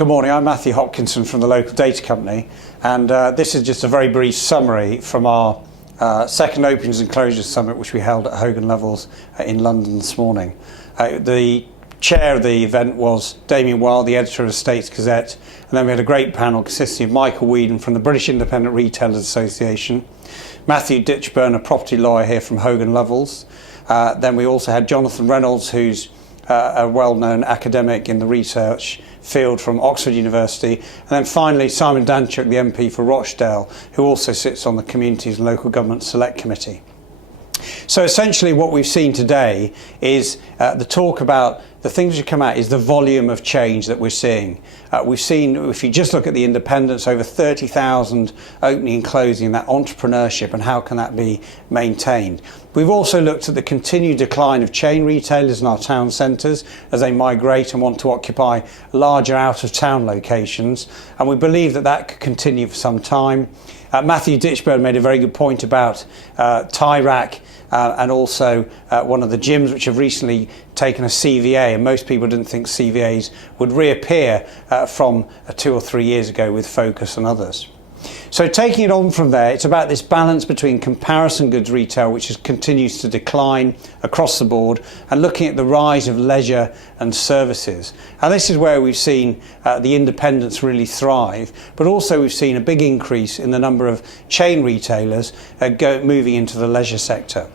Good morning, I'm Matthew Hopkinson from the local data company, and this is just a very brief summary from our second Openings and Closures Summit, which we held at Hogan Levels in London this morning. The chair of the event was Damien Wild, the editor of the States Gazette, and then we had a great panel consisting of Michael Whedon from the British Independent Retailers Association, Matthew Ditchburn, a property lawyer here from Hogan Levels. Then we also had Jonathan Reynolds, who's a well-known academic in the research field from Oxford University, and then finally Simon Danchuk, the MP for Rochdale, who also sits on the Communities and Local Government Select Committee. So essentially what we've seen today is the talk about the things that come out is the volume of change that we're seeing. We've seen, if you just look at the independents, over 30,000 opening and closing, that entrepreneurship and how can that be maintained. We've also looked at the continued decline of chain retailers in our town centres as they migrate and want to occupy larger out-of-town locations, and we believe that that could continue for some time. Matthew Ditchburn made a very good point about Tyrac and also one of the gyms which have recently taken a CVA, and most people didn't think CVAs would reappear from 2 or 3 years ago with Focus and others. So taking it on from there, it's about this balance between comparison goods retail, which continues to decline across the board, and looking at the rise of leisure and services. And this is where we've seen the independents really thrive, but also we've seen a big increase in the number of chain retailers moving into the leisure sector.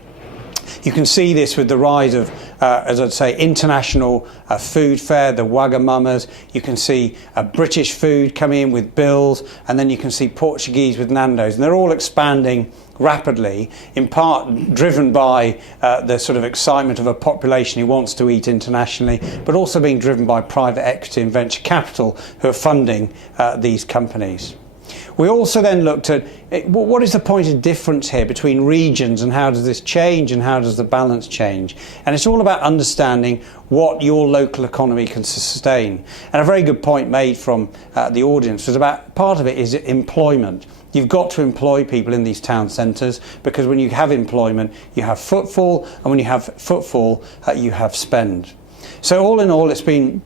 You can see this with the rise of, as I'd say, international food fare, the Wagamamas. You can see British food coming in with Bill's, and then you can see Portuguese with Nando's. And they're all expanding rapidly, in part driven by the sort of excitement of a population who wants to eat internationally, but also being driven by private equity and venture capital who are funding these companies. We also then looked at what is the point of difference here between regions, and how does this change, and how does the balance change? And it's all about understanding what your local economy can sustain. And a very good point made from the audience was about part of it is employment. You've got to employ people in these town centres, because when you have employment, you have footfall, and when you have footfall, you have spend. So all in all, it's been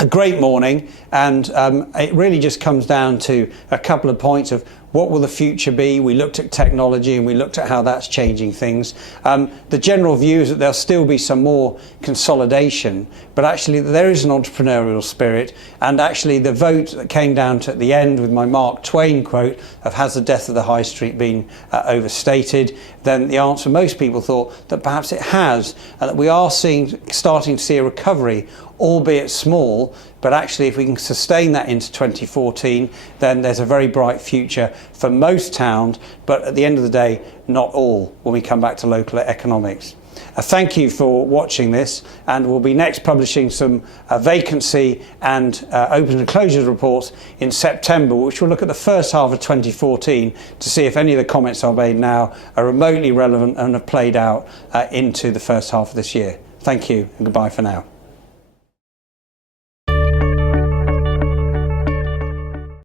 a great morning, and it really just comes down to a couple of points of what will the future be. We looked at technology and we looked at how that's changing things. The general view is that there'll still be some more consolidation, but actually there is an entrepreneurial spirit, and actually the vote that came down to at the end with my Mark Twain quote of has the death of the high street been overstated, then the answer most people thought that perhaps it has, and that we are starting to see a recovery, albeit small, but actually if we can sustain that into 2014, then there's a very bright future for most towns, but at the end of the day, not all, when we come back to local economics. Thank you for watching this, and we'll be next publishing some vacancy and open and closures reports in September, which will look at the first half of 2014 to see if any of the comments I've made now are remotely relevant and have played out into the first half of this year. Thank you, and goodbye for now.